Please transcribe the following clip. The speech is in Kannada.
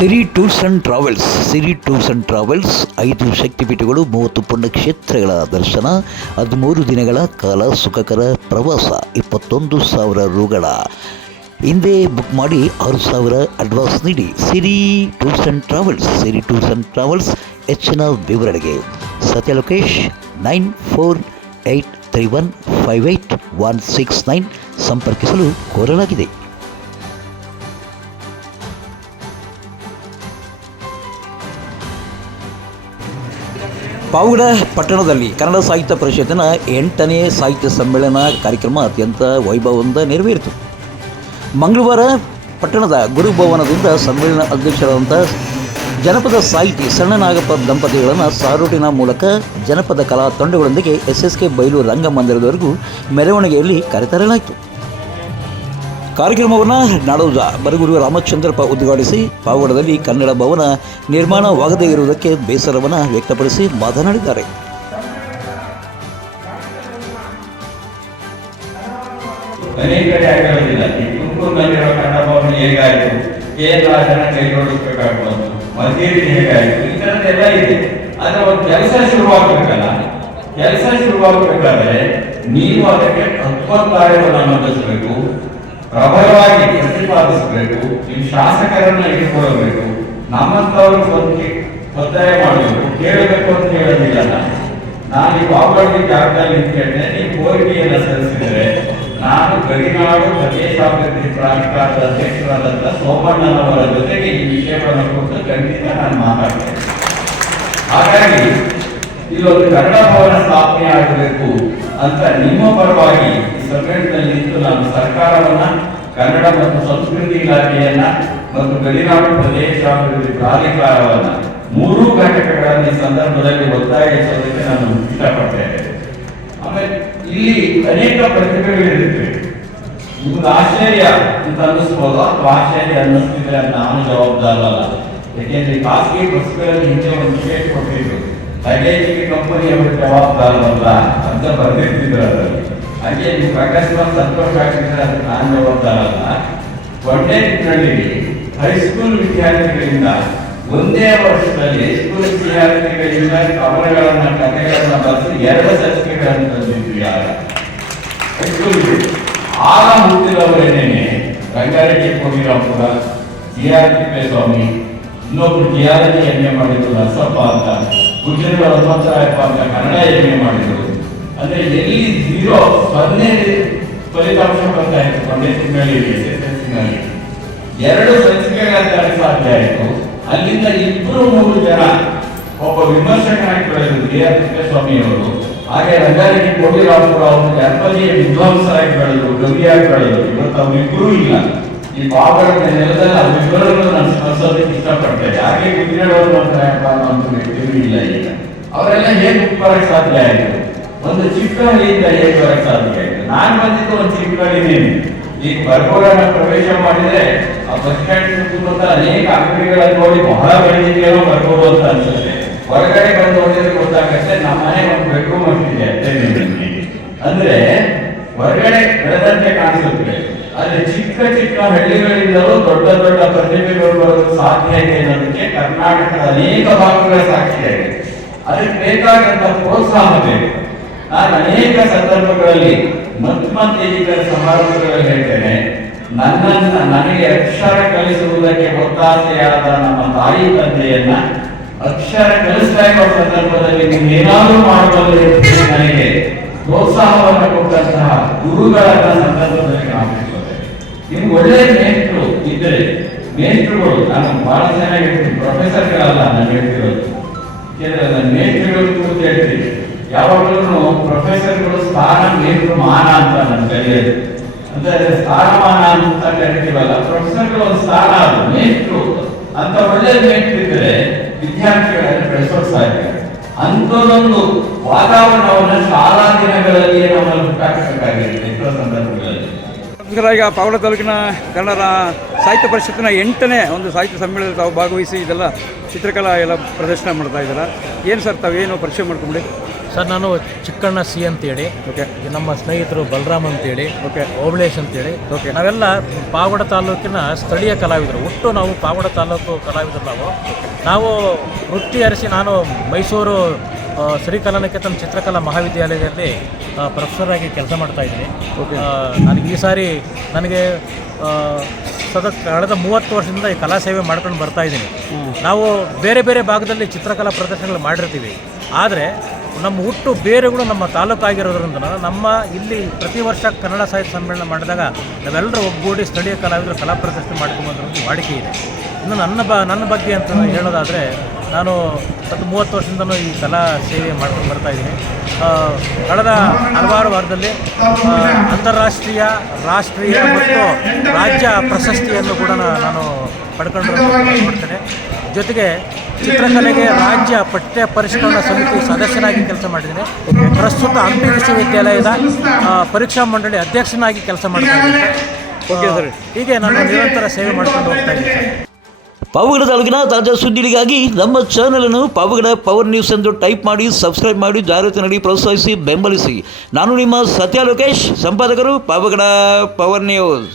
ಸಿರಿ ಟೂರ್ಸ್ ಆ್ಯಂಡ್ ಟ್ರಾವೆಲ್ಸ್ 5 ಶಕ್ತಿಪೀಠಗಳು, 30 ಪುಣ್ಯಕ್ಷೇತ್ರಗಳ ದರ್ಶನ, 13 ದಿನಗಳ ಕಾಲ ಸುಖಕರ ಪ್ರವಾಸ, 21,000 ರೂಗಳ ಹಿಂದೆ ಬುಕ್ ಮಾಡಿ 6,000 ಅಡ್ವಾನ್ಸ್ ನೀಡಿ. ಸಿರಿ ಟೂರ್ಸ್ ಆ್ಯಂಡ್ ಟ್ರಾವೆಲ್ಸ್. ಹೆಚ್ಚಿನ ವಿವರಣೆಗೆ ಸತ್ಯ ಲೋಕೇಶ್ 9483158169 ಸಂಪರ್ಕಿಸಲು ಕೋರಲಾಗಿದೆ. ಪಾವಗಡ ಪಟ್ಟಣದಲ್ಲಿ ಕನ್ನಡ ಸಾಹಿತ್ಯ ಪರಿಷತ್ತಿನ 8ನೇ ಸಾಹಿತ್ಯ ಸಮ್ಮೇಳನ ಕಾರ್ಯಕ್ರಮ ಅತ್ಯಂತ ವೈಭವದಿಂದ ನೆರವೇರಿತು. ಮಂಗಳವಾರ ಪಟ್ಟಣದ ಗುರುಭವನದಿಂದ ಸಮ್ಮೇಳನ ಅಧ್ಯಕ್ಷರಾದಂಥ ಜನಪದ ಸಾಹಿತಿ ಸಣ್ಣನಾಗಪ್ಪ ದಂಪತಿಗಳನ್ನು ಸಾರೋಟಿನ ಮೂಲಕ ಜನಪದ ಕಲಾ ತಂಡಗಳೊಂದಿಗೆ SSK ಬಯಲು ರಂಗಮಂದಿರದವರೆಗೂ ಮೆರವಣಿಗೆಯಲ್ಲಿ ಕರೆತರಲಾಯಿತು. ಕಾರ್ಯಕ್ರಮವನ್ನು ನಾಡೋಜ ಬರಗೂರು ರಾಮಚಂದ್ರಪ್ಪ ಉದ್ಘಾಟಿಸಿ ಪಾವಗಡದಲ್ಲಿ ಕನ್ನಡ ಭವನ ನಿರ್ಮಾಣವಾಗದೇ ಇರುವುದಕ್ಕೆ ಬೇಸರವನ್ನು ವ್ಯಕ್ತಪಡಿಸಿ ಮಾತನಾಡಿದ್ದಾರೆ. ಅನೇಕ ಆಗೋದಿಲ್ಲ. ಈ ತುಮಕೂರಿನಲ್ಲಿರೋ ಕನ್ನಡ ಭವನ ಹೇಗಾಯಿತು, KL ಕೈಗೊಳ್ಳಿಸಬೇಕಾಗ್ಬೋದು, ಮಧೇರಿ ಹೇಗಾಯಿತು, ಈ ಥರದ್ದೆಲ್ಲ ಇದೆ. ಆದರೆ ಒಂದು ಕೆಲಸ ಶುರುವಾಗಬೇಕಲ್ಲ. ಕೆಲಸ ಶುರುವಾಗಬೇಕಾದ್ರೆ ನೀವು ಅದಕ್ಕೆ ತತ್ವಕಾರ್ಯವನ್ನು ಅನುಭವಿಸಬೇಕು, ಪ್ರಬಲವಾಗಿ ಪ್ರತಿಪಾದಿಸಬೇಕು, ನಿಮ್ಮ ಶಾಸಕರನ್ನ ಇಟ್ಕೊಳ್ಬೇಕು, ನಮ್ಮಂತವ್ರು ಒತ್ತಾಯ ಮಾಡಬೇಕು, ಕೇಳಬೇಕು ಅಂತ ಹೇಳೋದಿಲ್ಲ. ನಾನು ಈ ಪಾವಗಡ ಜಾಗದಲ್ಲಿ ನಿಂತ್ಕೊಂಡೆ, ನೀವು ಕೋರಿಕೆಯನ್ನು ಸಲ್ಲಿಸಿದರೆ ನಾನು ಗಡಿನಾಡು ಪ್ರದೇಶಾಭಿವೃದ್ಧಿ ಪ್ರಾಧಿಕಾರದ ಅಧ್ಯಕ್ಷರಾದಂಥ ಸೋಮಣ್ಣನವರ ಜೊತೆಗೆ ಈ ವಿಷಯವನ್ನು ಕುರಿತು ಖಂಡಿತ ನಾನು ಮಾತಾಡ್ತೇನೆ. ಹಾಗಾಗಿ ಇಲ್ಲೊಂದು ಕನ್ನಡ ಭವನ ಸ್ಥಾಪನೆ ಆಗಬೇಕು ಅಂತ ನಿಮ್ಮ ಪರವಾಗಿ ಈ ಸಮ್ಮೇಳನದಲ್ಲಿ ನಿಂತು ನಾನು ಸರ್ಕಾರವನ್ನ, ಕನ್ನಡ ಮತ್ತು ಸಂಸ್ಕೃತಿ ಇಲಾಖೆಯನ್ನ ಮತ್ತು ಗಡಿನಾಡು ಪ್ರದೇಶಾಭಿವೃದ್ಧಿ ಪ್ರಾಧಿಕಾರವನ್ನ 3 ಘಟಕಗಳನ್ನು ಈ ಸಂದರ್ಭದಲ್ಲಿ ಒತ್ತಾಯಿಸೋದಕ್ಕೆ ನಾನು ಇಷ್ಟಪಡ್ತೇನೆ. ಆಮೇಲೆ ಇಲ್ಲಿ ಅನೇಕ ಪ್ರತಿಭೆಗಳಿರುತ್ತೆ. ನಿಮ್ಗೆ ಆಶ್ಚರ್ಯ ಅಂತ ಅನ್ನಿಸ್ಬೋದು, ಅಥವಾ ಆಶ್ಚರ್ಯ ಅನ್ನಿಸ್ತಿದ್ರೆ ನಾನು ಜವಾಬ್ದಾರಲ್ಲ. ಯಾಕೆಂದ್ರೆ ಖಾಸಗಿ ಬಸ್ಗಳಲ್ಲಿ ಹಿಂದೆ ಒಂದು ವಿಷಯ ಕೊಟ್ಟಿದ್ರು, ಲಗೇಜಿಗೆ ಕಂಪನಿಯವರು ಜವಾಬ್ದಾರಲ್ಲ ಅಂತ ಬರೆದಿರ್ತಿದ್ರು. ಅದರಲ್ಲಿ ಹಾಗೆ ನೀವು ಅಕಸ್ಮಾತ್ ಸಂತೋಷ ಆಗ್ತಿದ್ರೆ ಅದಕ್ಕೆ ನಾನು ಜವಾಬ್ದಾರಲ್ಲ. ಒಂದೇ ನಿಟ್ಟಿನಲ್ಲಿ ಹೈಸ್ಕೂಲ್ ವಿದ್ಯಾರ್ಥಿಗಳಿಂದ ಒಂದೇ ವರ್ಷದಲ್ಲಿ ಹೈಸ್ಕೂಲ್ ವಿದ್ಯಾರ್ಥಿಗಳಿಂದ ಕವನಗಳನ್ನ, ಕಥೆಗಳನ್ನ ಬರೆಸಿ 2 ಸಂಚಿಕೆಗಳನ್ನು ತಂದಿದ್ವಿ. ಹೈಸ್ಕೂಲ್ಗೆ ಆಗ ಹುಟ್ಟಿದವರೇನೇನೆ ರಂಗಾರೆಡ್ಡಿ ಕೋಗಿರಾಪುರ, GR ತಿಪ್ಪೇಸ್ವಾಮಿ, ಇನ್ನೊಬ್ರು ಜಿಯಾಲಜಿ MA ಮಾಡಿದ್ರು ನರಸಪ್ಪ ಅಂತ, ಗುಜರಾತ್ ಹನುಮಂತರಾಯಪ್ಪ ಅಂತ ಕನ್ನಡ MA ಮಾಡಿದ್ರು. ಅಂದ್ರೆ ಎಲ್ಲಿ 0 ಫಲಿತಾಂಶ ಬರ್ತಾ ಇತ್ತು ಒಂದೇ ತಿಂಗಳಲ್ಲಿ SSLC-ನಲ್ಲಿ 2 ಸಂಚಿಕೆಗಳನ್ನು ಸಾಧ್ಯ ಆಯಿತು. ಅಲ್ಲಿಂದ 2-3 ಜನ, ಒಬ್ಬ ವಿಮರ್ಶಕನಾಗಿ ಬೆಳೆದರು GR ತಿಪ್ಪೇಸ್ವಾಮಿಯವರು, ಹಾಗೆ ರಂಗಾರೆಡ್ಡಿ ಕೋಗಿರಾಪುರ ಅವರು ಜನಪದೀಯ ವಿದ್ವಾಂಸರಾಗಿ ಬೆಳೆದರು, ಕವಿಯಾಗಿ ಬೆಳೆದರು. ಇವತ್ತು ಅವರಿಬ್ಬರೂ ಇಲ್ಲ ಈ ಪಾವಗಡ ನೆಲದಲ್ಲಿ. ಅವರಿಬ್ಬರನ್ನು ನಾನು ಸ್ಮರಿಸೋದಕ್ಕೆ ಇಷ್ಟಪಡ್ತೇನೆ. ಹಾಗೆ ಗುಜರಾತ್ ಹನುಮಂತರಾಯಪ್ಪ ಅಂತ ವ್ಯಕ್ತಿಯೂ ಇಲ್ಲ ಈಗ. ಅವರೆಲ್ಲ ಹೇಗೆ ಬರಕ್ಕೆ ಸಾಧ್ಯ ಆಯಿತು? ಒಂದು ಚಿಕ್ಕ ಹಳ್ಳಿಯಿಂದ ಹೇಗೆ ಬರಕ್ಕೆ ಸಾಧ್ಯ ಆಯಿತು? ನಾನು ಬಂದಿದ್ದು ಒಂದು ಚಿಕ್ಕ ಹಳ್ಳಿನೇನೆ. ಈಗ ಬರಗೂರನ್ನ ಪ್ರವೇಶ ಮಾಡಿದ್ರೆ ಆ ಬಸ್ ಸ್ಟ್ಯಾಂಡ್ ಸುತ್ತಮುತ್ತ ಅನೇಕ ಅಂಗಡಿಗಳನ್ನು ನೋಡಿ ಬಹಳ ಬೆಳೆದಿದೆಯೋ ಬರಗೂರು ಅಂತ ಅನ್ಸುತ್ತೆ. ಹೊರಗಡೆ ಬಂದು ನೋಡಿದ್ರೆ ಗೊತ್ತಾಗತ್ತೆ ನಮ್ಮ ಮನೆ ಒಂದು ಬೆಡ್ರೂಮ್ ಅಷ್ಟಿದೆ ಅಂದ್ರೆ ಹೊರಗಡೆ ಬೆಳೆದಂತೆ ಕಾಣಿಸುತ್ತೆ. ಆದ್ರೆ ಚಿಕ್ಕ ಚಿಕ್ಕ ಹಳ್ಳಿಗಳಿಂದಲೂ ದೊಡ್ಡ ದೊಡ್ಡ ಪ್ರತಿಭೆಗಳು ಬರೋದು ಸಾಧ್ಯ ಇದೆ ಅನ್ನೋದಕ್ಕೆ ಕರ್ನಾಟಕದ ಅನೇಕ ಭಾಗಗಳ ಸಾಕ್ಷಿಯಾಗಿದೆ. ಅದಕ್ಕೆ ಬೇಕಾದಂತ ಪ್ರೋತ್ಸಾಹ ಬೇಕು. ನಾನು ಅನೇಕ ಸಂದರ್ಭಗಳಲ್ಲಿ ಮತ್ತೆ ಈ ಸಮಾರಂಭಗಳಲ್ಲಿ ಹೇಳ್ತೇನೆ, ನನಗೆ ಅಕ್ಷರ ಕಲಿಸುವುದಕ್ಕೆ ಒತ್ತಾಸೆಯಾದ ನಮ್ಮ ತಾಯಿ ತಂದೆಯನ್ನ ಅಕ್ಷರ ಕಲಿಸ್ತಾ ಇರುವ ಸಂದರ್ಭದಲ್ಲಿ ನೀವೇನಾದ್ರೂ ಮಾಡಬಲ್ಲದೆ ನನಗೆ ಪ್ರೋತ್ಸಾಹವನ್ನು ಕೊಟ್ಟಂತಹ ಗುರುಗಳನ್ನ ಸಂದರ್ಭದಲ್ಲಿ ನಾವು ನಿಮ್ಗೆ ಒಳ್ಳೆ ಮೇಷ್ಟ್ರು ಇದ್ರೆ, ಮೇಷ್ಟ್ರುಗಳು ನಾನು ಬಹಳ ಚೆನ್ನಾಗಿ ಹೇಳ್ತೀನಿ, ಪ್ರೊಫೆಸರ್ಗಳಲ್ಲ ನಾನು ಹೇಳ್ತಿರೋದು. ನನ್ನ ಮೇಷ್ಟ್ರುಗಳು ಕುರಿತು ಹೇಳ್ತೀನಿ. ಯಾವಾಗಲೂ ಪ್ರೊಫೆಸರ್ಗಳು ಸ್ಥಾನ, ಮೇಷ್ಟ್ರು ಮಾನ ಅಂತ ನಾನು ಕರೆಯೋದು. ಅಂದ್ರೆ ಸ್ಥಾನಮಾನ ಅಂತ ಕರಿತೀವಲ್ಲ, ಪ್ರೊಫೆಸರ್ಗಳು ಒಂದು ಸ್ಥಾನ, ಅದು ಮೇಷ್ಟ್ರು ಅಂತ ಒಳ್ಳೆ ಮೇಷ್ಟ್ರು ಇದ್ರೆ ವಿದ್ಯಾರ್ಥಿಗಳನ್ನು ಬೆಳೆಸೋಕೆ ಸಾಧ್ಯ. ಅಂಥದೊಂದು ವಾತಾವರಣವನ್ನು ಶಾಲಾ ದಿನಗಳಲ್ಲಿಯೇ ನಮ್ಮಲ್ಲಿ ಹುಟ್ಟಾಕಬೇಕಾಗಿರುತ್ತೆ ಎಷ್ಟೋ ಸಂದರ್ಭಗಳಲ್ಲಿ. ಈಗ ಪಾವಗಡ ತಾಲೂಕಿನ ಕನ್ನಡ ಸಾಹಿತ್ಯ ಪರಿಷತ್ತಿನ 8ನೇ ಒಂದು ಸಾಹಿತ್ಯ ಸಮ್ಮೇಳನದಲ್ಲಿ ತಾವು ಭಾಗವಹಿಸಿ ಇದೆಲ್ಲ ಚಿತ್ರಕಲಾ ಎಲ್ಲ ಪ್ರದರ್ಶನ ಮಾಡ್ತಾ ಇದ್ದಾರೆ. ಏನು ಸರ್ ತಾವೇನು ಪರಿಚಯ ಮಾಡ್ಕೊಂಬಿಡಿ? ಸರ್ ನಾನು ಚಿಕ್ಕಣ್ಣ ಸಿ ಅಂತೇಳಿ, ಓಕೆ ನಮ್ಮ ಸ್ನೇಹಿತರು ಬಲರಾಮ್ ಅಂತೇಳಿ, ಓಕೆ ಓಬಳೇಶ್ ಅಂತೇಳಿ, ಓಕೆ ನಾವೆಲ್ಲ ಪಾವಗಡ ತಾಲೂಕಿನ ಸ್ಥಳೀಯ ಕಲಾವಿದರು. ಒಟ್ಟು ನಾವು ಪಾವಗಡ ತಾಲೂಕು ಕಲಾವಿದರು. ನಾವು ವೃತ್ತಿ ಅರಸಿ ನಾನು ಮೈಸೂರು ಶ್ರೀಕಲಾನಿಕೇತನ್ ಚಿತ್ರಕಲಾ ಮಹಾವಿದ್ಯಾಲಯದಲ್ಲಿ ಪ್ರೊಫೆಸರಾಗಿ ಕೆಲಸ ಮಾಡ್ತಾ ಇದ್ದೀನಿ. ನನಗೆ ಈ ಸಾರಿ ನನಗೆ ಕಳೆದ 30 ವರ್ಷದಿಂದ ಈ ಕಲಾ ಸೇವೆ ಮಾಡ್ಕೊಂಡು ಬರ್ತಾ ಇದ್ದೀನಿ. ನಾವು ಬೇರೆ ಬೇರೆ ಭಾಗದಲ್ಲಿ ಚಿತ್ರಕಲಾ ಪ್ರದರ್ಶನಗಳು ಮಾಡಿರ್ತೀವಿ, ಆದರೆ ನಮ್ಮ ಹುಟ್ಟು ಬೇರೆಗಳು ನಮ್ಮ ತಾಲೂಕು ಆಗಿರೋದ್ರಿಂದ ನಮ್ಮ ಇಲ್ಲಿ ಪ್ರತಿ ವರ್ಷ ಕನ್ನಡ ಸಾಹಿತ್ಯ ಸಮ್ಮೇಳನ ಮಾಡಿದಾಗ ನಾವೆಲ್ಲರೂ ಒಗ್ಗೂಡಿ ಸ್ಥಳೀಯ ಕಲಾವಿದರು ಕಲಾ ಪ್ರದರ್ಶನ ಮಾಡ್ಕೊಂಬಂದ್ರದ್ದು ವಾಡಿಕೆ ಇದೆ. ಇನ್ನು ನನ್ನ ಬಗ್ಗೆ ಅಂತ ಹೇಳೋದಾದರೆ, ನಾನು 30 ವರ್ಷದಿಂದಲೂ ಈ ಕಲಾ ಸೇವೆ ಮಾಡ್ಕೊಂಡು ಬರ್ತಾ ಇದ್ದೀನಿ. ಕಳೆದ ಹಲವಾರು ವಾರದಲ್ಲಿ ಅಂತಾರಾಷ್ಟ್ರೀಯ, ರಾಷ್ಟ್ರೀಯ ಮತ್ತು ರಾಜ್ಯ ಪ್ರಶಸ್ತಿಯನ್ನು ಕೂಡ ನಾನು ಪಡ್ಕೊಂಡ್ರೆ ಜೊತೆಗೆ ಚಿತ್ರಕಲೆಗೆ ರಾಜ್ಯ ಪಠ್ಯ ಪರಿಷ್ಕರಣಾ ಸಮಿತಿ ಸದಸ್ಯನಾಗಿ ಕೆಲಸ ಮಾಡಿದ್ದೀನಿ. ಪ್ರಸ್ತುತ ಹಂಪಿ ವಿಶ್ವವಿದ್ಯಾಲಯದ ಪರೀಕ್ಷಾ ಮಂಡಳಿ ಅಧ್ಯಕ್ಷನಾಗಿ ಕೆಲಸ ಮಾಡ್ತಾ ಇದ್ದೀನಿ. Okay sir. ಹೀಗೆ ನಾನು ನಿರಂತರ ಸೇವೆ ಮಾಡ್ಕೊಂಡು ಹೋಗ್ತಾ ಇದ್ದೀನಿ. ಪಾವಗಡ ತಾಲೂಕಿನ ತಾಜಾ ಸುದ್ದಿಗಳಿಗಾಗಿ ನಮ್ಮ ಚಾನಲನ್ನು ಪಾವಗಡ ಪವರ್ ನ್ಯೂಸ್ ಎಂದು ಟೈಪ್ ಮಾಡಿ, ಸಬ್ಸ್ಕ್ರೈಬ್ ಮಾಡಿ, ಜಾಹೀರಾತು ನೀಡಿ ಪ್ರೋತ್ಸಾಹಿಸಿ, ಬೆಂಬಲಿಸಿ. ನಾನು ನಿಮ್ಮ ಸತ್ಯ ಲೋಕೇಶ್, ಸಂಪಾದಕರು, ಪಾವಗಡ ಪವರ್ ನ್ಯೂಸ್.